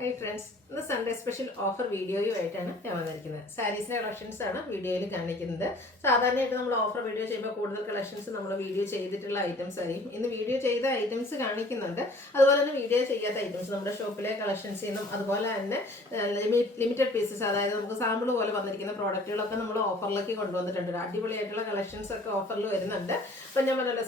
Hi friends, ഇന്ന് Sunday special offer വീഡിയോയുമായിട്ടാണ് ഞാൻ വന്നിരിക്കുന്നത്. സാരീസിൻ്റെ കളക്ഷൻസ് ആണ് വീഡിയോയിൽ കാണിക്കുന്നത്. സാധാരണയായിട്ട് നമ്മൾ ഓഫർ വീഡിയോ ചെയ്യുമ്പോൾ കൂടുതൽ കളക്ഷൻസ് നമ്മൾ വീഡിയോ ചെയ്തിട്ടുള്ള ഐറ്റംസ് ആയിരിക്കും. ഇന്ന് വീഡിയോ ചെയ്ത ഐറ്റംസ് കാണിക്കുന്നുണ്ട്. അതുപോലെ തന്നെ വീഡിയോ ചെയ്യാത്ത ഐറ്റംസ് നമ്മുടെ ഷോപ്പിലെ കളക്ഷൻസിൽ നിന്നും അതുപോലെ തന്നെ ലിമിറ്റഡ് പീസസ്, അതായത് നമുക്ക് സാമ്പിൾ പോലെ വന്നിരിക്കുന്ന പ്രോഡക്റ്റുകളൊക്കെ നമ്മൾ ഓഫറിലേക്ക് കൊണ്ടുവന്നിട്ടുണ്ട്. അടിപൊളിയായിട്ടുള്ള കളക്ഷൻസ് ഒക്കെ ഓഫറിൽ വരുന്നുണ്ട്. അപ്പം ഞാൻ പറഞ്ഞല്ലോ,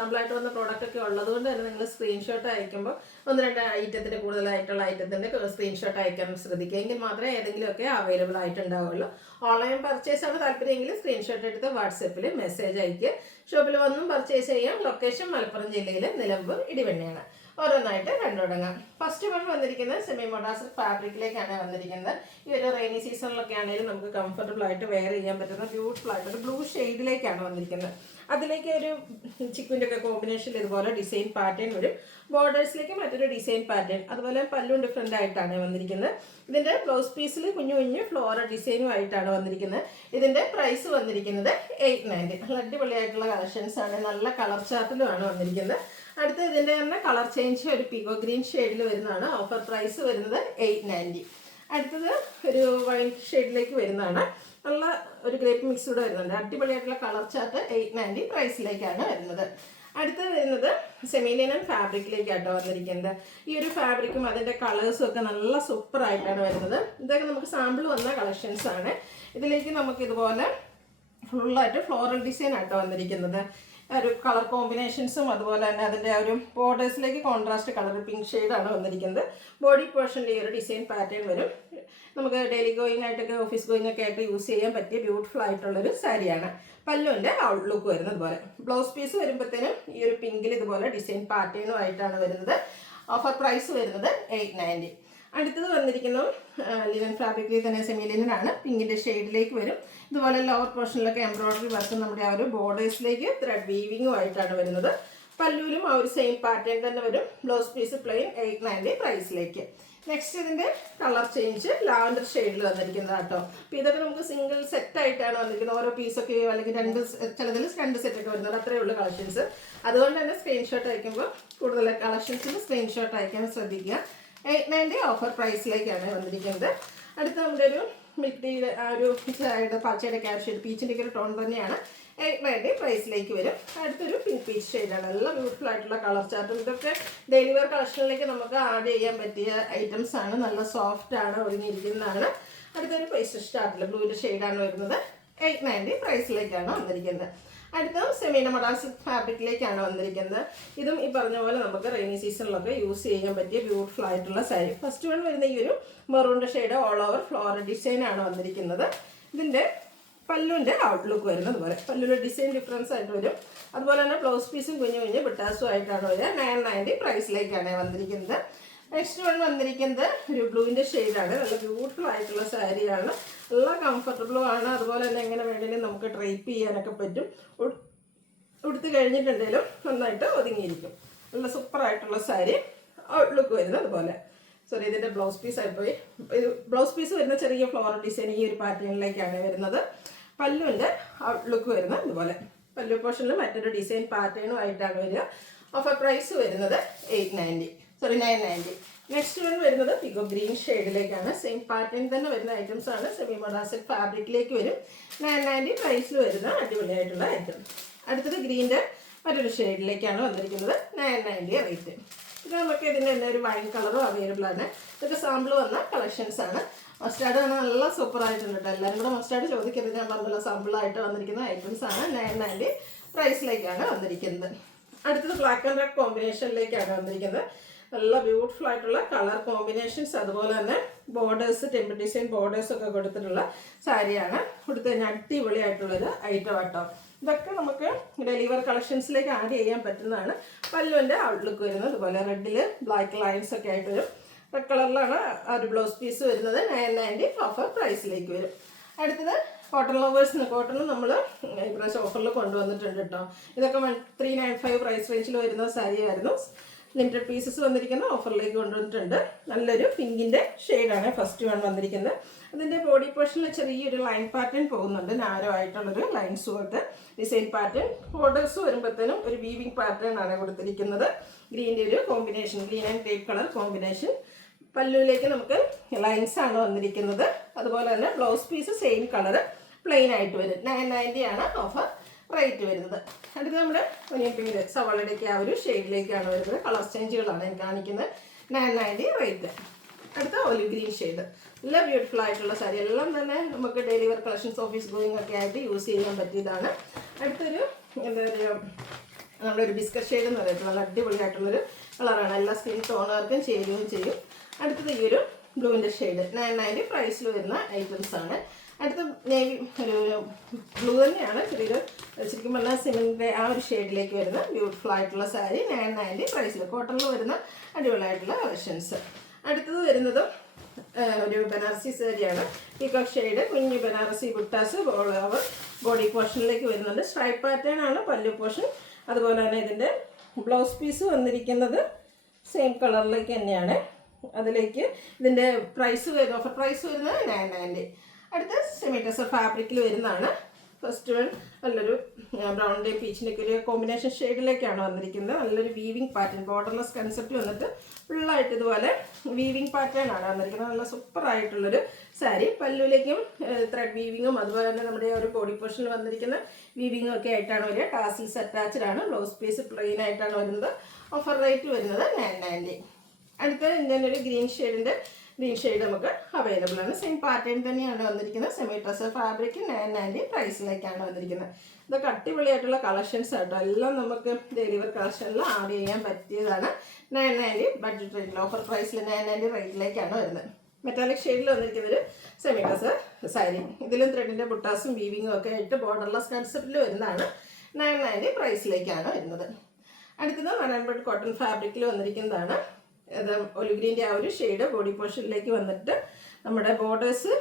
സാമ്പിളായിട്ട് വന്ന പ്രോഡക്റ്റ് ഒക്കെ ഉള്ളതുകൊണ്ട് തന്നെ നിങ്ങൾ സ്ക്രീൻഷോട്ട് അയക്കുമ്പോൾ ഒന്ന് രണ്ട് ഐറ്റത്തിൻ്റെ കൂടുതലായിട്ടുള്ള ഐറ്റത്തിൻ്റെ സ്ക്രീൻഷോട്ട് അയക്കാൻ ശ്രദ്ധിക്കുക. എങ്കിൽ മാത്രമേ ഏതെങ്കിലുമൊക്കെ അവൈലബിൾ ആയിട്ടുണ്ടാവുള്ളൂ. ഓൺലൈൻ പർച്ചേസ് ആണ് താല്പര്യമെങ്കിൽ സ്ക്രീൻഷോട്ട് എടുത്ത് വാട്സപ്പിൽ മെസ്സേജ് അയക്കുക. ഷോപ്പിൽ വന്നും പർച്ചേസ് ചെയ്യാം. ലൊക്കേഷൻ മലപ്പുറം ജില്ലയിലെ നിലമ്പൂർ ഇടിവണ്ണയാണ്. ഓരോന്നായിട്ട് കണ്ടുതുടങ്ങാം. ഫസ്റ്റ് വൺ വന്നിരിക്കുന്നത് സെമി മൊഡാസിക് ഫാബ്രിക്കിലേക്കാണ് വന്നിരിക്കുന്നത്. ഈ ഒരു റെയിനി സീസണിലൊക്കെ ആണെങ്കിലും നമുക്ക് കംഫർട്ടബിൾ ആയിട്ട് വെയർ ചെയ്യാൻ പറ്റുന്ന ബ്യൂട്ടിഫുൾ ആയിട്ടൊരു ബ്ലൂ ഷെയ്ഡിലേക്കാണ് വന്നിരിക്കുന്നത്. അതിലേക്ക് ഒരു ചിക്കുൻ്റെ ഒക്കെ കോമ്പിനേഷനിൽ ഇതുപോലെ ഡിസൈൻ പാറ്റേൺ വരും. ബോർഡേഴ്സിലേക്ക് മറ്റൊരു ഡിസൈൻ പാറ്റേൺ, അതുപോലെ പല്ലും ഡിഫറെൻ്റ് ആയിട്ടാണ് വന്നിരിക്കുന്നത്. ഇതിൻ്റെ ബ്ലൗസ് പീസിൽ കുഞ്ഞു കുഞ്ഞു ഫ്ലോറൽ ഡിസൈനും ആയിട്ടാണ് വന്നിരിക്കുന്നത്. ഇതിൻ്റെ പ്രൈസ് വന്നിരിക്കുന്നത് 890. നല്ല അടിപൊളിയായിട്ടുള്ള കളക്ഷൻസ് ആണ്. നല്ല കളർ ചാർട്ടിലുമാണ് വന്നിരിക്കുന്നത്. അടുത്ത ഇതിൻ്റെ തന്നെ കളർ ചേഞ്ച് ഒരു പിഗോ ഗ്രീൻ ഷെയ്ഡിൽ വരുന്നതാണ്. ഓഫർ പ്രൈസ് വരുന്നത് 890. അടുത്തത് ഒരു വൈൻ ഷെയ്ഡിലേക്ക് വരുന്നതാണ്. നല്ല ഒരു ഗ്രേപ്പ് മിക്സ് കൂടെ വരുന്നുണ്ട്. അടിപൊളിയായിട്ടുള്ള കളർ ചാർട്ട് 890 പ്രൈസിലേക്കാണ് വരുന്നത്. അടുത്ത് വരുന്നത് സെമി ലിനൻ ഫാബ്രിക്കിലേക്കാട്ടോ വന്നിരിക്കുന്നത്. ഈ ഒരു ഫാബ്രിക്കും അതിൻ്റെ കളേഴ്സും ഒക്കെ നല്ല സൂപ്പറായിട്ടാണ് വരുന്നത്. ഇതൊക്കെ നമുക്ക് സാമ്പിൾ വന്ന കളക്ഷൻസ് ആണ്. ഇതിലേക്ക് നമുക്ക് ഇതുപോലെ ഫുള്ളായിട്ട് ഫ്ലോറൽ ഡിസൈൻ ആട്ടോ വന്നിരിക്കുന്നത്. ഒരു കളർ കോമ്പിനേഷൻസും അതുപോലെ തന്നെ അതിൻ്റെ ഒരു ബോർഡേഴ്സിലേക്ക് കോൺട്രാസ്റ്റ് കളർ പിങ്ക് ഷെയ്ഡാണ് വന്നിരിക്കുന്നത്. ബോഡി പോർഷനിൽ ഈ ഒരു ഡിസൈൻ പാറ്റേൺ വരും. നമുക്ക് ഡെയിലി ഗോയിങ് ആയിട്ടൊക്കെ ഓഫീസ് ഗോയിങ് ഒക്കെ ആയിട്ട് യൂസ് ചെയ്യാൻ പറ്റിയ ബ്യൂട്ടിഫുൾ ആയിട്ടുള്ളൊരു സാരിയാണ്. പല്ലുവിൻ്റെ ഔട്ട്ലുക്ക് വരുന്നത് ഇതുപോലെ. ബ്ലൗസ് പീസ് വരുമ്പോഴത്തേനും ഈ ഒരു പിങ്കിൽ ഇതുപോലെ ഡിസൈൻ പാറ്റേണും ആയിട്ടാണ് വരുന്നത്. ഓഫർ പ്രൈസ് വരുന്നത് 890. അടുത്തത് വന്നിരിക്കുന്നു ലിനൻ ഫാബ്രിക്കിൽ തന്നെ സെമി ലിനനാണ്. പിങ്കിൻ്റെ ഷെയ്ഡിലേക്ക് വരും. ഇതുപോലെ ലോവർ പോർഷനിലൊക്കെ എംബ്രോയ്ഡറി വർക്ക് നമ്മുടെ ആ ഒരു ബോർഡേഴ്സിലേക്ക് ത്രെഡ് വീവിങ്ങും ആയിട്ടാണ് വരുന്നത്. പല്ലുവിലും ആ ഒരു സെയിം പാറ്റേൺ തന്നെ വരും. ബ്ലൗസ് പീസ് പ്ലെയിൻ 890 പ്രൈസിലേക്ക്. നെക്സ്റ്റ് ഇതിൻ്റെ കളർ ചേഞ്ച് ലാവൻഡർ ഷെയ്ഡിൽ വന്നിരിക്കുന്നത് കേട്ടോ. അപ്പോൾ ഇതൊക്കെ നമുക്ക് സിംഗിൾ സെറ്റായിട്ടാണ് വന്നിരിക്കുന്നത്. ഓരോ പീസൊക്കെ അല്ലെങ്കിൽ ചിലതിൽ രണ്ട് സെറ്റൊക്കെ വരുന്നത്. അത്രയേ ഉള്ളൂ കളക്ഷൻസ്. അതുകൊണ്ട് തന്നെ സ്ക്രീൻഷോട്ട് അയക്കുമ്പോൾ കൂടുതൽ കളക്ഷൻസിന് സ്ക്രീൻഷോട്ട് അയക്കാൻ ശ്രദ്ധിക്കുക. 890 ഓഫർ പ്രൈസിലേക്കാണ് വന്നിരിക്കുന്നത്. അടുത്ത നമ്മുടെ ഒരു മിൽക്ക് ടീയുടെ ആ ഒരു പച്ചയുടെ ക്യാപ്ഷെയ്ഡ് പീച്ചിൻ്റെ ഒരു ടോൺ തന്നെയാണ്. 890 പ്രൈസിലേക്ക് വരും. അടുത്തൊരു പിങ്ക് പീച്ച് ഷെയ്ഡാണ്. നല്ല ബ്യൂട്ടിഫുൾ ആയിട്ടുള്ള കളർ ചാർട്ടും. ഇതൊക്കെ ഡെയിലി വെയർ കളക്ഷനിലേക്ക് നമുക്ക് ആഡ് ചെയ്യാൻ പറ്റിയ ഐറ്റംസ് ആണ്. നല്ല സോഫ്റ്റ് ആണ്, ഒതുങ്ങിയിരിക്കുന്നതാണ്. അടുത്തൊരു പേസ്റ്റൽ ചാർട്ടിൽ ബ്ലൂവിൻ്റെ ഷെയ്ഡാണ് വരുന്നത്. 890 പ്രൈസിലേക്കാണ് വന്നിരിക്കുന്നത്. അടുത്ത സെമി മൊഡാസിക് ഫാബ്രിക്കിലേക്കാണ് വന്നിരിക്കുന്നത്. ഇതും ഈ പറഞ്ഞ പോലെ നമുക്ക് റെയിനി സീസണിലൊക്കെ യൂസ് ചെയ്യാൻ പറ്റിയ ബ്യൂട്ടിഫുൾ ആയിട്ടുള്ള സാരി. ഫസ്റ്റ് വൺ വരുന്ന ഈ ഒരു മെറൂണിൻ്റെ ഷെയ്ഡ് ഓൾ ഓവർ ഫ്ലോറൽ ഡിസൈനാണ് വന്നിരിക്കുന്നത്. ഇതിൻ്റെ പല്ലുവിൻ്റെ ഔട്ട്ലുക്ക് വരുന്നത് പോലെ പല്ലുവിൻ്റെ ഡിസൈൻ ഡിഫറൻസ് ആയിട്ട് വരും. അതുപോലെ തന്നെ ബ്ലൗസ് പീസും കുഞ്ഞു കുഞ്ഞു ബിട്ടാസും ആയിട്ടാണ് വരിക. 990 പ്രൈസിലേക്കാണ് വന്നിരിക്കുന്നത്. നെക്സ്റ്റ് വൺ വന്നിരിക്കുന്നത് ഒരു ബ്ലൂവിൻ്റെ ഷെയ്ഡാണ്. നല്ല ബ്യൂട്ടിഫുൾ ആയിട്ടുള്ള സാരിയാണ്. നല്ല കംഫർട്ടബിളും ആണ്. അതുപോലെ തന്നെ എങ്ങനെ വേണമെങ്കിലും നമുക്ക് ഡ്രൈപ്പ് ചെയ്യാനൊക്കെ പറ്റും. ഉടുത്ത് കഴിഞ്ഞിട്ടുണ്ടെങ്കിലും നന്നായിട്ട് ഒതുങ്ങിയിരിക്കും. നല്ല സൂപ്പറായിട്ടുള്ള സാരി. ഔട്ട്ലുക്ക് വരുന്നത് അതുപോലെ. സോറി, ഇതിൻ്റെ ബ്ലൗസ് പീസ് ആയിപ്പോയി. ഇത് ബ്ലൗസ് പീസ് വരുന്ന ചെറിയ ഫ്ലോറൽ ഡിസൈൻ ഈ ഒരു പാറ്റേണിലേക്കാണ് വരുന്നത്. പല്ലുവിൻ്റെ ഔട്ട്ലുക്ക് വരുന്നത് ഇതുപോലെ. പല്ലു പോർഷനിൽ മറ്റൊരു ഡിസൈൻ പാറ്റേണും ആയിട്ടാണ് വരിക. ഓഫർ പ്രൈസ് വരുന്നത് 990. നെക്സ്റ്റ് വൺ വരുന്നത് പിഗോ ഗ്രീൻ ഷെയ്ഡിലേക്കാണ്. സെയിം പാറ്റേൺ തന്നെ വരുന്ന ഐറ്റംസ് ആണ്. സെമി മൊഡാസിക് ഫാബ്രിക്കിലേക്ക് വരും. 990 പ്രൈസിൽ വരുന്ന അടിപൊളിയായിട്ടുള്ള ഐറ്റം. അടുത്തത് ഗ്രീൻ്റെ മറ്റൊരു ഷെയ്ഡിലേക്കാണ് വന്നിരിക്കുന്നത്. 990 റേറ്റ്. ഇത് നമുക്ക് ഇതിൻ്റെ തന്നെ ഒരു വൈൻ കളറും അവൈലബിൾ ആണ്. ഇതൊക്കെ സാമ്പിൾ വന്ന കളക്ഷൻസ് ആണ്. മസ്റ്റാർഡ് ആണ്. നല്ല സൂപ്പറായിട്ടുണ്ട് കേട്ടോ. എല്ലാവരും കൂടെ മസ്റ്റാർഡ് ചോദിക്കരുത്. ഞാൻ പറഞ്ഞല്ലോ, സാമ്പിളായിട്ട് വന്നിരിക്കുന്ന ഐറ്റംസ് ആണ്. 990 പ്രൈസിലേക്കാണ് വന്നിരിക്കുന്നത്. അടുത്തത് ബ്ലാക്ക് ആൻഡ് റെഡ് കോമ്പിനേഷനിലേക്കാണ് വന്നിരിക്കുന്നത്. നല്ല ബ്യൂട്ടിഫുൾ ആയിട്ടുള്ള കളർ കോമ്പിനേഷൻസ്, അതുപോലെ തന്നെ ബോർഡേഴ്സ് ടെമ്പിൾ ഡിസൈൻ ബോർഡേഴ്സ് ഒക്കെ കൊടുത്തിട്ടുള്ള സാരിയാണ്. കൊടുത്തു കഴിഞ്ഞാൽ അടിപൊളിയായിട്ടുള്ളൊരു ഐറ്റം ആട്ടോ. ഇതൊക്കെ നമുക്ക് ഡെയിലി വെയർ കളക്ഷൻസിലേക്ക് ആഡ് ചെയ്യാൻ പറ്റുന്നതാണ്. പല്ലുവിൻ്റെ ഔട്ട്ലുക്ക് വരുന്നത് അതുപോലെ റെഡിൽ ബ്ലാക്ക് ലൈൻസ് ഒക്കെ ആയിട്ട് വരും. റെഡ് കളറിലാണ് ആ ഒരു ബ്ലൗസ് പീസ് വരുന്നത്. 990 ഓഫർ പ്രൈസിലേക്ക് വരും. അടുത്തത് കോട്ടൺ ലവേഴ്സിന്. കോട്ടൺ നമ്മൾ ഇപ്രാവശ്യം ഓഫറിൽ കൊണ്ടുവന്നിട്ടുണ്ട് കേട്ടോ. ഇതൊക്കെ 395 പ്രൈസ് റേഞ്ചിൽ വരുന്ന സാരിയായിരുന്നു. ലിമിറ്റഡ് പീസസ് വന്നിരിക്കുന്ന ഓഫറിലേക്ക് കൊണ്ടുവന്നിട്ടുണ്ട്. നല്ലൊരു പിങ്കിൻ്റെ ഷെയ്ഡാണ് ഫസ്റ്റ് വൺ വന്നിരിക്കുന്നത്. അതിൻ്റെ ബോഡി പോർഷനിൽ ചെറിയൊരു ലൈൻ പാറ്റേൺ പോകുന്നുണ്ട്. നാരോ ആയിട്ടുള്ളൊരു ലൈൻസ് തൊട്ട് ഡിസൈൻ പാറ്റേൺ. ബോർഡേഴ്സ് വരുമ്പോഴത്തേനും ഒരു വീവിങ് പാറ്റേൺ ആണ് കൊടുത്തിരിക്കുന്നത്. ഗ്രീൻ്റെ ഒരു combination, green and grape colour combination. പല്ലുവിലേക്ക് നമുക്ക് ലൈൻസ് ആണ് വന്നിരിക്കുന്നത്. അതുപോലെ തന്നെ blouse piece same colour plain ആയിട്ട് വരും. 990 ആണ് ഓഫർ റേറ്റ് വരുന്നത്. അടുത്ത് നമ്മുടെ ഒനിയൻ പിങ്ക് സവാളയുടെയൊക്കെ ആ ഒരു ഷെയ്ഡിലേക്കാണ് വരുന്നത്. കളർ ചേഞ്ചുകളാണ് ഞാൻ കാണിക്കുന്നത്. 990 റേറ്റ്. അടുത്ത ഒലിവ് ഗ്രീൻ ഷെയ്ഡ്, നല്ല ബ്യൂട്ടിഫുൾ ആയിട്ടുള്ള സാരി. എല്ലാം തന്നെ നമുക്ക് daily wear collections, office going ഒക്കെ ആയിട്ട് യൂസ് ചെയ്യാൻ പറ്റിയതാണ്. അടുത്തൊരു എന്താ പറയുക, നമ്മുടെ ഒരു ബിസ്ക്കറ്റ് ഷെയ്ഡ് എന്ന് പറയുന്നത് നല്ല അടിപൊളിയായിട്ടുള്ളൊരു കളറാണ്. എല്ലാ സ്കിൻ ടോണുകാർക്കും ചേരുകയും ചെയ്യും. അടുത്തത് ഈ ഒരു ബ്ലൂവിൻ്റെ ഷെയ്ഡ് 990 പ്രൈസിൽ വരുന്ന ഐറ്റംസ് ആണ്. അടുത്ത നേവി ഒരു ബ്ലൂ തന്നെയാണ്, ചെറിയൊരു ശരിക്കും പറഞ്ഞാൽ സിമെൻറ്റിൻ്റെ ആ ഒരു ഷെയ്ഡിലേക്ക് വരുന്ന ബ്യൂട്ടിഫുൾ ആയിട്ടുള്ള സാരി 990 പ്രൈസിൽ കോട്ടണിൽ വരുന്ന അടിപൊളിയായിട്ടുള്ള കളക്ഷൻസ്. അടുത്തത് വരുന്നത് ഒരു ബനാറസി സാരിയാണ്. പീകോക്ക് ഷെയ്ഡ്, കുഞ്ഞ് Banarasi buttas all over body പോർഷനിലേക്ക് വരുന്നുണ്ട്. സ്ട്രൈപ്പ് പാറ്റേൺ ആണ് പല്ലു പോർഷൻ. അതുപോലെ തന്നെ ഇതിൻ്റെ ബ്ലൗസ് പീസ് വന്നിരിക്കുന്നത് സെയിം കളറിലേക്ക് തന്നെയാണ്. അതിലേക്ക് ഇതിൻ്റെ പ്രൈസ് വരുന്നത്, ഓഫർ പ്രൈസ് വരുന്നത് 990. അടുത്ത സെമി ടെസർ ഫാബ്രിക്കിൽ വരുന്നതാണ്. ഫസ്റ്റ് വൺ നല്ലൊരു ബ്രൗണിൻ്റെയും പീച്ചിൻ്റെയൊക്കെ ഒരു കോമ്പിനേഷൻ ഷെയ്ഡിലേക്കാണ് വന്നിരിക്കുന്നത്. നല്ലൊരു വീവിങ് പാറ്റേൺ, ബോർഡർലെസ് കൺസെപ്റ്റ് വന്നിട്ട് ഫുള്ളായിട്ട് ഇതുപോലെ വീവിങ് പാറ്റേൺ ആണ് വന്നിരിക്കുന്നത്. നല്ല സൂപ്പറായിട്ടുള്ളൊരു സാരി. പല്ലുവിലേക്കും ത്രെഡ് വീവിങ്ങും അതുപോലെ തന്നെ നമ്മുടെ ഒരു ബോഡി പോർഷനിൽ വന്നിരിക്കുന്ന വീവിങ്ങും ഒക്കെ ആയിട്ടാണ് വരിക. ടാസിൽസ് അറ്റാച്ച്ഡ് ആണ്. ബ്ലൗസ് പീസ് പ്ലെയിൻ ആയിട്ടാണ് വരുന്നത്. ഓഫർ റേറ്റ് വരുന്നത് 990. അടുത്ത ഇന്ത്യൻ ഒരു ഗ്രീൻ ഷെയ്ഡ് നമുക്ക് അവൈലബിൾ ആണ്. സെയിം പാറ്റേൺ തന്നെയാണ് വന്നിരിക്കുന്നത്. സെമി ടെസർ ഫാബ്രിക് 990 പ്രൈസിലേക്കാണ് വന്നിരിക്കുന്നത്. ഇതൊക്കെ അടിപൊളിയായിട്ടുള്ള കളക്ഷൻസ് ആട്ടോ. എല്ലാം നമുക്ക് ഡെയിലി വെയർ കളക്ഷനിൽ ആഡ് ചെയ്യാൻ പറ്റിയതാണ്. 990 ബഡ്ജറ്റ് റേറ്റിൽ, ഓഫർ പ്രൈസിൽ 990 റേറ്റിലേക്കാണ് വരുന്നത്. മെറ്റാലിക് ഷെയ്ഡിൽ വന്നിരിക്കുന്നൊരു സെമി ടെസർ സാരി. ഇതിലും ത്രെഡിൻ്റെ ബുട്ടാസും വീവിങ്ങും ഒക്കെ ആയിട്ട് ബോർഡർലെസ് കൺസെപ്റ്റിൽ വരുന്നതാണ്. 990 പ്രൈസിലേക്കാണ് വരുന്നത്. അടുത്തത് മലബാർ കോട്ടൺ ഫാബ്രിക്കിൽ വന്നിരിക്കുന്നതാണ്. ഇത് ഒലിവ് ഗ്രീൻ്റെ ആ ഒരു ഷെയ്ഡ് ബോഡി പോർഷനിലേക്ക് വന്നിട്ട് നമ്മുടെ ബോർഡേഴ്സ്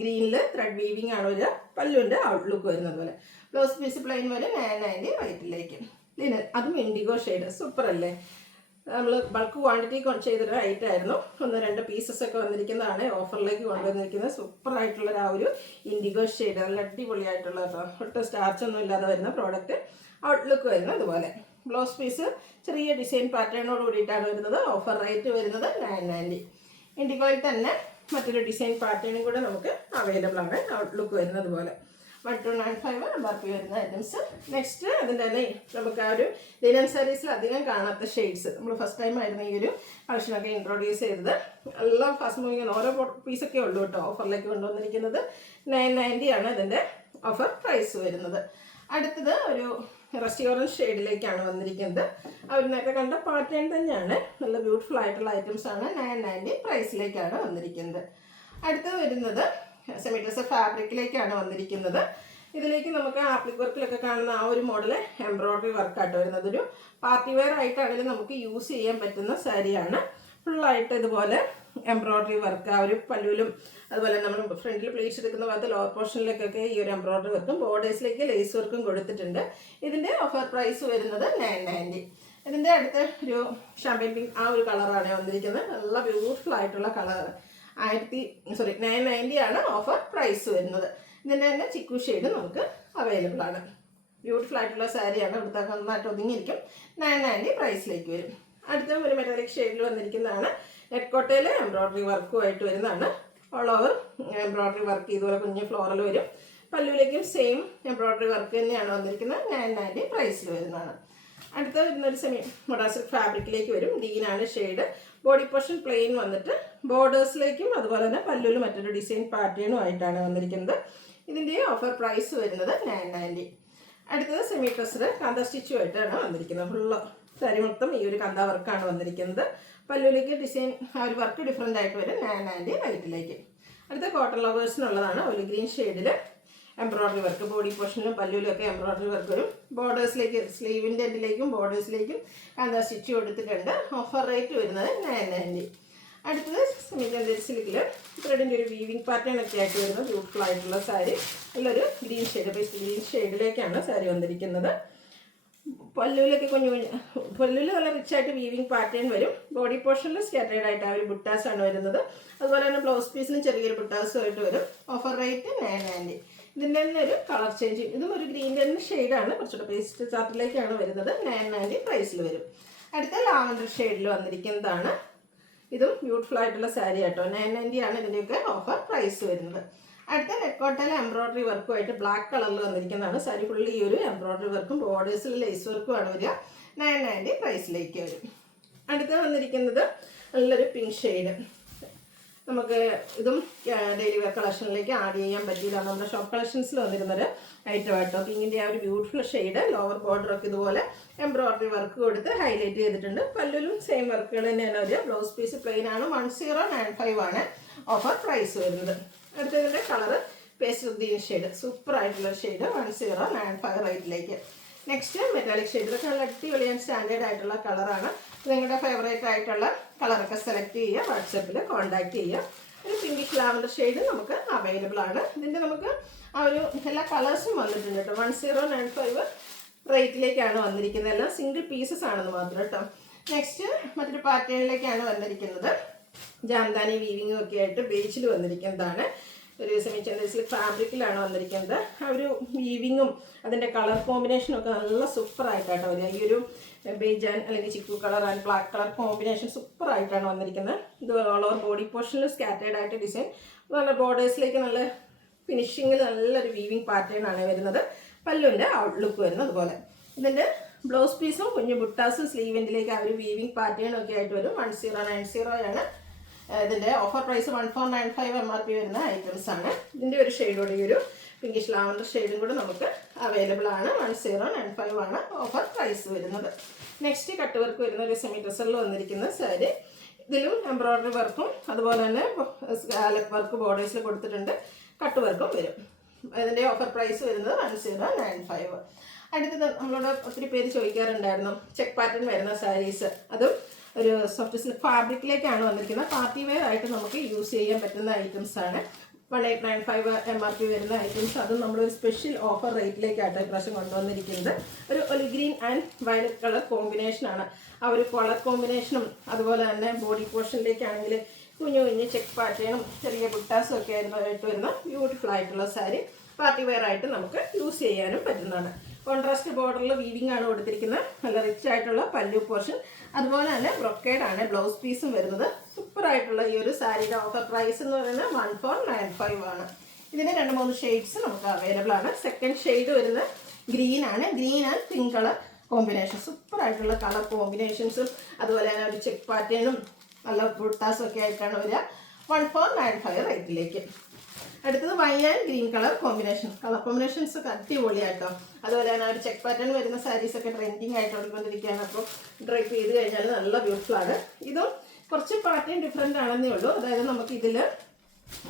ഗ്രീനിൽ ത്രെഡ് വീവിങ് ആണ് വരിക. പല്ലുവിൻ്റെ ഔട്ട്ലുക്ക് വരുന്നത് പോലെ. ബ്ലൗസ് പീസ് പ്ലെയിൻ വരെ 990 റേറ്റിലേക്ക്. അതും ഇൻഡിഗോ ഷെയ്ഡ് സൂപ്പർ അല്ലേ. നമ്മൾ ബൾക്ക് ക്വാണ്ടിറ്റി ചെയ്തൊരു ഐറ്റം ആയിരുന്നു. 1-2 പീസസ് ഒക്കെ വന്നിരിക്കുന്നതാണ് ഓഫറിലേക്ക് കൊണ്ടുവന്നിരിക്കുന്നത്. സൂപ്പറായിട്ടുള്ള ആ ഒരു ഇൻഡിഗോ ഷെയ്ഡ്, നല്ല അടിപൊളിയായിട്ടുള്ള ഒട്ടും സ്റ്റാർച്ചൊന്നും ഇല്ലാതെ വരുന്ന പ്രോഡക്റ്റ്. ഔട്ട്ലുക്ക് വരുന്നത് അതുപോലെ. ബ്ലൗസ് പീസ് ചെറിയ ഡിസൈൻ പാറ്റേണോട് കൂടിയിട്ടാണ് വരുന്നത്. ഓഫർ റേറ്റ് വരുന്നത് 990. ഇൻഡിഗോയിൽ തന്നെ മറ്റൊരു ഡിസൈൻ പാറ്റേണും കൂടെ നമുക്ക് അവൈലബിൾ ആണ്. ഔട്ട്ലുക്ക് വരുന്നത് പോലെ. 1295 MRP വരുന്ന ഐറ്റംസ്. നെക്സ്റ്റ് അതിൻ്റെ തന്നെ നമുക്ക് ആ ഒരു ലിനൻ സാരീസിൽ അധികം കാണാത്ത ഷെയ്ഡ്സ്, നമ്മൾ ഫസ്റ്റ് ടൈം ആയിരുന്നു ഈ ഒരു കളക്ഷനൊക്കെ ഇൻട്രൊഡ്യൂസ് ചെയ്തത്. എല്ലാം ഫസ്റ്റ് മൂവിങ് ഓരോ പീസൊക്കെ ഉള്ളൂ കേട്ടോ. ഓഫറിലേക്ക് കൊണ്ടുവന്നിരിക്കുന്നത് 990 ആണ് ഇതിൻ്റെ ഓഫർ പ്രൈസ് വരുന്നത്. അടുത്തത് ഒരു റസ്റ്റി ഓറഞ്ച് ഷെയ്ഡിലേക്കാണ് വന്നിരിക്കുന്നത്. അവർ നേരത്തെ കണ്ട പാറ്റേൺ തന്നെയാണ്. നല്ല ബ്യൂട്ടിഫുൾ ആയിട്ടുള്ള ഐറ്റംസ് ആണ്. 990 പ്രൈസിലേക്കാണ് വന്നിരിക്കുന്നത്. അടുത്ത് വരുന്നത് സെമി ടെസർ ഫാബ്രിക്കിലേക്കാണ് വന്നിരിക്കുന്നത്. ഇതിലേക്ക് നമുക്ക് ആപ്ലിക് വർക്കിലൊക്കെ കാണുന്ന ആ ഒരു മോഡൽ എംബ്രോയ്ഡറി വർക്കായിട്ട് വരുന്നത്. ഒരു പാർട്ടി വെയർ ആയിട്ടാണെങ്കിലും നമുക്ക് യൂസ് ചെയ്യാൻ പറ്റുന്ന സാരിയാണ്. ഫുള്ളായിട്ട് ഇതുപോലെ എംബ്രോയ്ഡറി വർക്ക് ആ ഒരു പല്ലുവിലും അതുപോലെ നമ്മൾ ഫ്രണ്ടിൽ പ്ലേറ്റ്സ് എടുക്കുന്ന ഭാഗത്ത് ലോവർ പോർഷനിലേക്കൊക്കെ ഈ ഒരു എംബ്രോയ്ഡറി വർക്കും ബോർഡേഴ്സിലേക്ക് ലേസ് വർക്കും കൊടുത്തിട്ടുണ്ട്. ഇതിൻ്റെ ഓഫർ പ്രൈസ് വരുന്നത് 990. ഇതിൻ്റെ അടുത്ത ഒരു ഷാമ്പയിൻ പിങ്ക് ആ ഒരു കളറാണ് വന്നിരിക്കുന്നത്. നല്ല ബ്യൂട്ടിഫുൾ ആയിട്ടുള്ള കളർ. 990 ആണ് ഓഫർ പ്രൈസ് വരുന്നത്. ഇതിൻ്റെ തന്നെ ചിക്കു ഷെയ്ഡ് നമുക്ക് അവൈലബിൾ ആണ്. ബ്യൂട്ടിഫുൾ ആയിട്ടുള്ള സാരിയാണ്. ഇവിടുത്തെ നന്നായിട്ട് ഒതുങ്ങിയിരിക്കും. 990 പ്രൈസിലേക്ക് വരും. അടുത്ത ഒരു മെറ്റാലിക് ഷെയ്ഡിൽ വന്നിരിക്കുന്നതാണ്. നെറ്റ് കോട്ടയിൽ എംബ്രോയ്ഡറി വർക്കുമായിട്ട് വരുന്നതാണ്. ഓൾ ഓവർ എംബ്രോയ്ഡറി വർക്ക് ഇതുപോലെ കുഞ്ഞ് ഫ്ലോറൽ വരും. പല്ലുവിലേക്കും സെയിം എംബ്രോയ്ഡറി വർക്ക് തന്നെയാണ് വന്നിരിക്കുന്നത്. 990 പ്രൈസിൽ വരുന്നതാണ്. അടുത്ത വരുന്നൊരു സെമി മൊഡാസിക് ഫാബ്രിക്കിലേക്ക് വരും. ഡീനാണ് ഷെയ്ഡ്. ബോഡി പോർഷൻ പ്ലെയിൻ വന്നിട്ട് ബോർഡേഴ്സിലേക്കും അതുപോലെ തന്നെ പല്ലുവിൽ മറ്റൊരു ഡിസൈൻ പാറ്റേണും ആയിട്ടാണ് വന്നിരിക്കുന്നത്. ഇതിൻ്റെ ഓഫർ പ്രൈസ് വരുന്നത് 990. അടുത്തത് സെമി ടെസർ കാന്ത സ്റ്റിച്ചുമായിട്ടാണ് വന്നിരിക്കുന്നത്. ഫുള്ള് സാരി മൊത്തം ഈ ഒരു കാന്ത വർക്കാണ് വന്നിരിക്കുന്നത്. പല്ലുവിലേക്ക് ഡിസൈൻ ആ ഒരു വർക്ക് ഡിഫറെൻ്റ് ആയിട്ട് വരും. 990 റേറ്റിലേക്ക്. അടുത്ത കോട്ടൺ ലവേഴ്സിനുള്ളതാണ്. ഒരു ഗ്രീൻ ഷെയ്ഡിൽ എംബ്രോയ്ഡറി വർക്ക് ബോഡി പോർഷനിലും പല്ലുവിലൊക്കെ എംബ്രോയ്ഡറി വർക്ക് വരും. ബോർഡേഴ്സിലേക്ക് സ്ലീവിൻ്റെ എൻഡിലേക്കും ബോർഡേഴ്സിലേക്കും കാന്ത സ്റ്റിച്ച് കൊടുത്തിട്ടുണ്ട്. ഓഫർ റേറ്റ് വരുന്നത് 990. അടുത്തത് സെമി സിൽക്കിൽ ത്രെഡിൻ്റെ ഒരു വീവിങ് പാറ്റേൺ ഒക്കെ ആയിട്ട് വരുന്ന ബ്യൂട്ടിഫുൾ ആയിട്ടുള്ള സാരി. നല്ലൊരു ഗ്രീൻ ഷെയ്ഡ്, ബേസ്റ്റ് ഗ്രീൻ ഷെയ്ഡിലേക്കാണ് സാരി വന്നിരിക്കുന്നത്. പല്ലുവിലൊക്കെ പല്ലുവിൽ നല്ല റിച്ചായിട്ട് വീവിങ് പാറ്റേൺ വരും. ബോഡി പോർഷനിൽ സ്കാറ്റേഡ് ആയിട്ട് ആ ഒരു ബുട്ടാസാണ് വരുന്നത്. അതുപോലെ തന്നെ ബ്ലൗസ് പീസിലും ചെറിയൊരു ബുട്ടാസും ആയിട്ട് വരും. Offer rate 990. ഇതിൻ്റെ തന്നെ ഒരു കളർ ചേഞ്ച്, ഇതും ഒരു ഗ്രീൻ്റെ തന്നെ ഷെയ്ഡാണ്. കുറച്ചുകൂടെ പേസ്റ്റ് ചാർട്ടിലേക്കാണ് വരുന്നത്. 990 പ്രൈസിൽ വരും. അടുത്ത ലാവൻഡർ ഷെയ്ഡിൽ വന്നിരിക്കുന്നതാണ്. ഇതും ബ്യൂട്ടിഫുൾ ആയിട്ടുള്ള സാരി കേട്ടോ. 990 ആണ് ഇതിൻ്റെയൊക്കെ ഓഫർ പ്രൈസ് വരുന്നത്. അടുത്ത നെക്കോട്ടയിലെ എംബ്രോയിഡറി വർക്കുമായിട്ട് ബ്ലാക്ക് കളറിൽ വന്നിരിക്കുന്നതാണ്. സാരി ഫുള്ള് ഈ ഒരു എംബ്രോയിഡറി വർക്കും ബോർഡേഴ്സിൽ ലേസ് വർക്കുമാണ് വരിക. 990 പ്രൈസിലേക്ക് വരും. അടുത്ത വന്നിരിക്കുന്നത് നല്ലൊരു പിങ്ക് ഷെയ്ഡ്. നമുക്ക് ഇതും ഡെയിലി വെയർ കളക്ഷനിലേക്ക് ആഡ് ചെയ്യാൻ പറ്റിയതാണ്. നമ്മുടെ ഷോപ്പ് കളക്ഷൻസിൽ വന്നിരുന്നൊരു ഐറ്റം ആട്ടോ. പിങ്കിൻ്റെ ആ ഒരു ബ്യൂട്ടിഫുൾ ഷെയ്ഡ്. ലോവർ ബോർഡറൊക്കെ ഇതുപോലെ എംബ്രോയിഡറി വർക്ക് കൊടുത്ത് ഹൈലൈറ്റ് ചെയ്തിട്ടുണ്ട്. പല്ലിലും സെയിം വർക്കുകൾ തന്നെയാണ് വരിക. ബ്ലൗസ് പീസ് പ്ലെയിൻ ആണ്. 1095 ആണ് ഓഫർ പ്രൈസ് വരുന്നത്. അടുത്തതിൻ്റെ colour pastel green shade. Super ആയിട്ടുള്ള ഷെയ്ഡ്. 1095 റേറ്റിലേക്ക്. Next metallic shade. ഇതൊക്കെ നല്ല അടിപൊളി ആൻഡ് സ്റ്റാൻഡേർഡ് ആയിട്ടുള്ള കളറാണ്. നിങ്ങളുടെ ഫേവറേറ്റ് ആയിട്ടുള്ള കളറൊക്കെ സെലക്ട് ചെയ്യുക. വാട്സാപ്പിൽ കോൺടാക്ട് ചെയ്യുക. ഒരു പിങ്കിഷ് ലാവൻഡർ ഷെയ്ഡ് നമുക്ക് അവൈലബിൾ ആണ്. ഇതിൻ്റെ നമുക്ക് ആ ഒരു എല്ലാ കളേഴ്സും വന്നിട്ടുണ്ട് കേട്ടോ. 1095 റേറ്റിലേക്കാണ് വന്നിരിക്കുന്നത്. എല്ലാം സിംഗിൾ പീസസ് ആണെന്ന് മാത്രം കേട്ടോ. നെക്സ്റ്റ് മറ്റൊരു പാറ്റേണിലേക്കാണ് വന്നിരിക്കുന്നത്. ജാംദാനി വീവിങ്ങും ഒക്കെ ആയിട്ട് ബേസിൽ വന്നിരിക്കുന്നതാണ്. ഒരു സെമി ചെറിയ സിൽക്ക് ഫാബ്രിക്കിലാണ് വന്നിരിക്കുന്നത്. ആ ഒരു വീവിങ്ങും അതിൻ്റെ കളർ കോമ്പിനേഷനും ഒക്കെ നല്ല സൂപ്പറായിട്ടാണ് വരിക. ഈ ഒരു ബേജ് ആൻഡ് അല്ലെങ്കിൽ chikoo colour and black colour combination സൂപ്പറായിട്ടാണ് വന്നിരിക്കുന്നത്. ഇത് ഓൾ ഓവർ ബോഡി പോർഷനിൽ സ്കാറ്റേഡ് ആയിട്ട് ഡിസൈൻ. നല്ല ബോർഡേഴ്സിലേക്ക് നല്ല ഫിനിഷിങ്ങിൽ നല്ലൊരു വീവിങ് പാറ്റേൺ ആണ് വരുന്നത്. പല്ലുവിൻ്റെ ഔട്ട്ലുക്ക് വരുന്നത് അതുപോലെ. ഇതിൻ്റെ ബ്ലൗസ് പീസും കുഞ്ഞു ബുട്ടാസും സ്ലീവെൻറ്റിലേക്ക് ആ ഒരു വീവിങ് പാറ്റേൺ ഒക്കെ ആയിട്ട് വരും. 1090 ആണ്. ഇതിൻ്റെ ഓഫർ പ്രൈസ് 1495 MRP വരുന്ന ഐറ്റംസ് ആണ്. ഇതിൻ്റെ ഒരു ഷെയ്ഡോടെ ഈ ഒരു പിങ്കിഷ് ലാവൻഡർ ഷെയ്ഡും കൂടെ നമുക്ക് അവൈലബിൾ ആണ്. 1095 ആണ് ഓഫർ പ്രൈസ് വരുന്നത്. നെക്സ്റ്റ് കട്ട് വർക്ക് വരുന്ന ഒരു സെമി ഡ്രസ്സറിൽ വന്നിരിക്കുന്ന സാരി. ഇതിലും എംബ്രോയിഡറി വർക്കും അതുപോലെ തന്നെ സ്കാലപ്പ് വർക്ക് ബോർഡേഴ്സിൽ കൊടുത്തിട്ടുണ്ട്. കട്ട് വർക്കും വരും. ഇതിൻ്റെ ഓഫർ പ്രൈസ് വരുന്നത് 1095. അടുത്തത് നമ്മളോട് ഒത്തിരി പേര് ചോദിക്കാറുണ്ടായിരുന്നു ചെക്ക് പാറ്റേൺ വരുന്ന സാരീസ്. അതും ഒരു സോഫ്റ്റ് സിൽക്ക് ഫാബ്രിക്കിലേക്കാണ് വന്നിരിക്കുന്നത്. പാർട്ടി വെയർ ആയിട്ട് നമുക്ക് യൂസ് ചെയ്യാൻ പറ്റുന്ന ഐറ്റംസ് ആണ്. 1895 MRP വരുന്ന ഐറ്റംസ്. അതും നമ്മളൊരു സ്പെഷ്യൽ ഓഫർ റേറ്റിലേക്കായിട്ട് ഇപ്രാവശ്യം കൊണ്ടുവന്നിരിക്കുന്നത്. ഒരു ഒലി ഗ്രീൻ ആൻഡ് വയലറ്റ് കളർ കോമ്പിനേഷനാണ്. ആ ഒരു കളർ കോമ്പിനേഷനും അതുപോലെ തന്നെ ബോഡി പോർഷനിലേക്കാണെങ്കിൽ കുഞ്ഞു കുഞ്ഞു ചെക്ക് പാറ്റേണും ചെറിയ ബുട്ടാസും ഒക്കെ ആയിട്ട് വരുന്ന ബ്യൂട്ടിഫുൾ ആയിട്ടുള്ള സാരി പാർട്ടി വെയർ ആയിട്ട് നമുക്ക് യൂസ് ചെയ്യാനും പറ്റുന്നതാണ്. കോൺട്രാസ്റ്റ് ബോർഡറിൽ വീവിംഗ് ആണ് കൊടുത്തിരിക്കുന്നത്. നല്ല റിച്ച് ആയിട്ടുള്ള പല്ലു പോർഷൻ. അതുപോലെ തന്നെ ബ്രൊക്കേഡ് ആണ് ബ്ലൗസ് പീസും വരുന്നത്. സൂപ്പർ ആയിട്ടുള്ള ഈ ഒരു സാരിയുടെ ഓഫർ പ്രൈസ് എന്ന് പറയുന്നത് 1495 ആണ്. ഇതിന് 2-3 ഷെയ്ഡ്സ് നമുക്ക് അവൈലബിൾ ആണ്. സെക്കൻഡ് ഷെയ്ഡ് വരുന്നത് ഗ്രീൻ ആണ്. Green and pink colour combination. Super ആയിട്ടുള്ള കളർ കോമ്പിനേഷൻസും അതുപോലെ തന്നെ ഒരു ചെക്ക് പാറ്റേണും നല്ല ബുട്ടാസും ഒക്കെ ആയിട്ടാണ് വരിക. 1495 റേറ്റിലേക്ക്. അടുത്തത് wine and green colour combination. Colour combinations ഒക്കെ അടിപൊളിയായിട്ടോ. അതുപോലെ തന്നെ ഒരു ചെക്ക് പാറ്റേൺ വരുന്ന സാരീസൊക്കെ ട്രെൻഡിങ് ആയിട്ട് ഓടിക്കൊണ്ടിരിക്കുകയാണ്. അപ്പോൾ ഡ്രൈപ്പ് ചെയ്ത് കഴിഞ്ഞാൽ നല്ല ബ്യൂട്ടിഫുൾ ആണ്. ഇതും കുറച്ച് പാറ്റേൺ ഡിഫറെൻ്റ് ആണെന്നേ ഉള്ളൂ. അതായത് നമുക്ക് ഇതിൽ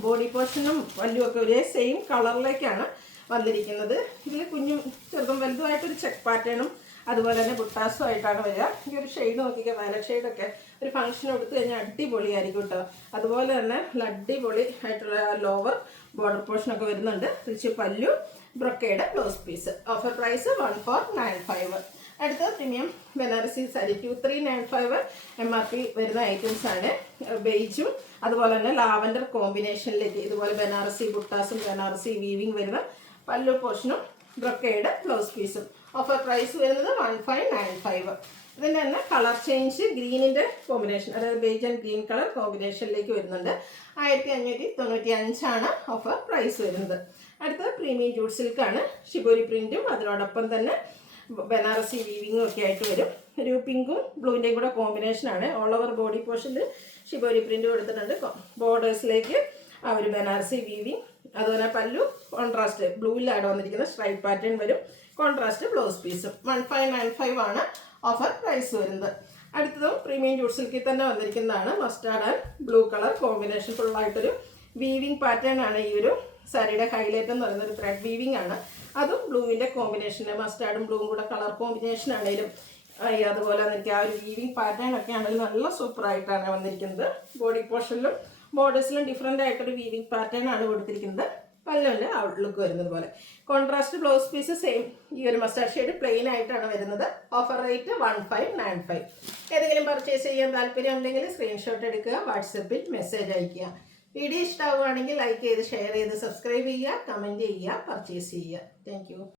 ബോഡി പോർഷനും വല്ലും ഒക്കെ ഒരേ സെയിം കളറിലേക്കാണ് വന്നിരിക്കുന്നത്. ഇതിൽ കുഞ്ഞും ചെറുതും വലുതുമായിട്ടൊരു ചെക്ക് പാറ്റേണും അതുപോലെ തന്നെ ബുട്ടാസും ആയിട്ടാണ് വരിക. ഈ ഒരു ഷെയ്ഡ് നോക്കിക്കുക. വയലറ്റ് ഷെയ്ഡൊക്കെ ഒരു ഫംഗ്ഷൻ എടുത്തു കഴിഞ്ഞാൽ അടിപൊളിയായിരിക്കും കേട്ടോ. അതുപോലെ തന്നെ നല്ല അടിപൊളി ആയിട്ടുള്ള ലോവർ ബോർഡർ പോർഷനൊക്കെ വരുന്നുണ്ട്. Rich pallu, brocade blouse piece. Offer price 1495. അടുത്ത പ്രീമിയം ബനാറസി സാരി 2395 MRP വരുന്ന ഐറ്റംസ് ആണ്. ബേജും അതുപോലെ തന്നെ ലാവൻഡർ കോമ്പിനേഷനിലേക്ക് ഇതുപോലെ ബനാറസി ബുട്ടാസും ബനാറസി വീവിങ് വരുന്ന പല്ലു പോർഷനും ബ്രൊക്കേഡ് ബ്ലൗസ് പീസും. ഓഫർ പ്രൈസ് വരുന്നത് 1595. ഇതിൻ്റെ തന്നെ കളർ ചേഞ്ച് ഗ്രീനിൻ്റെ കോമ്പിനേഷൻ, അതായത് ബേജ് ആൻഡ് ഗ്രീൻ കളർ കോമ്പിനേഷനിലേക്ക് വരുന്നുണ്ട്. 1595 ആണ് ഓഫർ പ്രൈസ് വരുന്നത്. അടുത്തത് പ്രീമിയം ജൂട്ട് സിൽക്കാണ്. ഷിബോരി പ്രിൻറ്റും അതിനോടൊപ്പം തന്നെ ബനാറസി വീവിങ്ങും ഒക്കെ ആയിട്ട് വരും. ഒരു പിങ്കും ബ്ലൂവിൻ്റെയും കൂടെ കോമ്പിനേഷനാണ്. ഓൾ ഓവർ ബോഡി പോർഷനിൽ ഷിബോരി പ്രിൻറ്റ് കൊടുത്തിട്ടുണ്ട്. ബോർഡേഴ്സിലേക്ക് ആ ഒരു ബനാറസി വീവിങ്. അതുപോലെ പല്ലു കോൺട്രാസ്റ്റ് ബ്ലൂവിലാണ് വന്നിരിക്കുന്ന സ്ട്രൈപ്പ് പാറ്റേൺ വരും. കോൺട്രാസ്റ്റ് ബ്ലൗസ് പീസും. 1595 ആണ് ഓഫർ പ്രൈസ് വരുന്നത്. അടുത്തതും പ്രീമിയം ജൂട്ട് സിൽക്കിൽ തന്നെ വന്നിരിക്കുന്നതാണ്. Mustard and blue colour combination. ഫുള്ളായിട്ടൊരു വീവിങ് പാറ്റേൺ ആണ് ഈ ഒരു സാരിയുടെ ഹൈലൈറ്റ് എന്ന് പറയുന്നത്. ഒരു ത്രെഡ് വീവിങ് ആണ്. അതും ബ്ലൂവിൻ്റെ കോമ്പിനേഷന് മസ്റ്റാർഡും ബ്ലൂവും കൂടെ കളർ കോമ്പിനേഷൻ ആണെങ്കിലും അതുപോലെ വന്നിരിക്കുക ആ ഒരു വീവിങ് പാറ്റേൺ ഒക്കെ ആണെങ്കിലും നല്ല സൂപ്പറായിട്ടാണ് വന്നിരിക്കുന്നത്. ബോഡി പോർഷനിലും ബോർഡേഴ്സിലും ഡിഫറെൻ്റ് ആയിട്ടൊരു വീവിങ് പാറ്റേൺ ആണ് കൊടുത്തിരിക്കുന്നത്. പല്ലുവിൻ്റെ ഔട്ട്ലുക്ക് വരുന്നത് പോലെ. കോൺട്രാസ്റ്റ് ബ്ലൗസ് പീസ് സെയിം ഈ ഒരു മസ്റ്റാർഡ് ഷെയ്ഡ് പ്ലെയിൻ ആയിട്ടാണ് വരുന്നത്. Offer rate 1595. ഏതെങ്കിലും പർച്ചേസ് ചെയ്യാൻ താല്പര്യം ഉണ്ടെങ്കിൽ സ്ക്രീൻഷോട്ട് എടുക്കുക, വാട്സപ്പിൽ മെസ്സേജ് അയയ്ക്കുക. വീഡിയോ ഇഷ്ടമാവുകയാണെങ്കിൽ ലൈക്ക് ചെയ്ത് ഷെയർ ചെയ്ത് സബ്സ്ക്രൈബ് ചെയ്യുക, കമൻറ്റ് ചെയ്യുക, പർച്ചേസ് ചെയ്യുക. താങ്ക്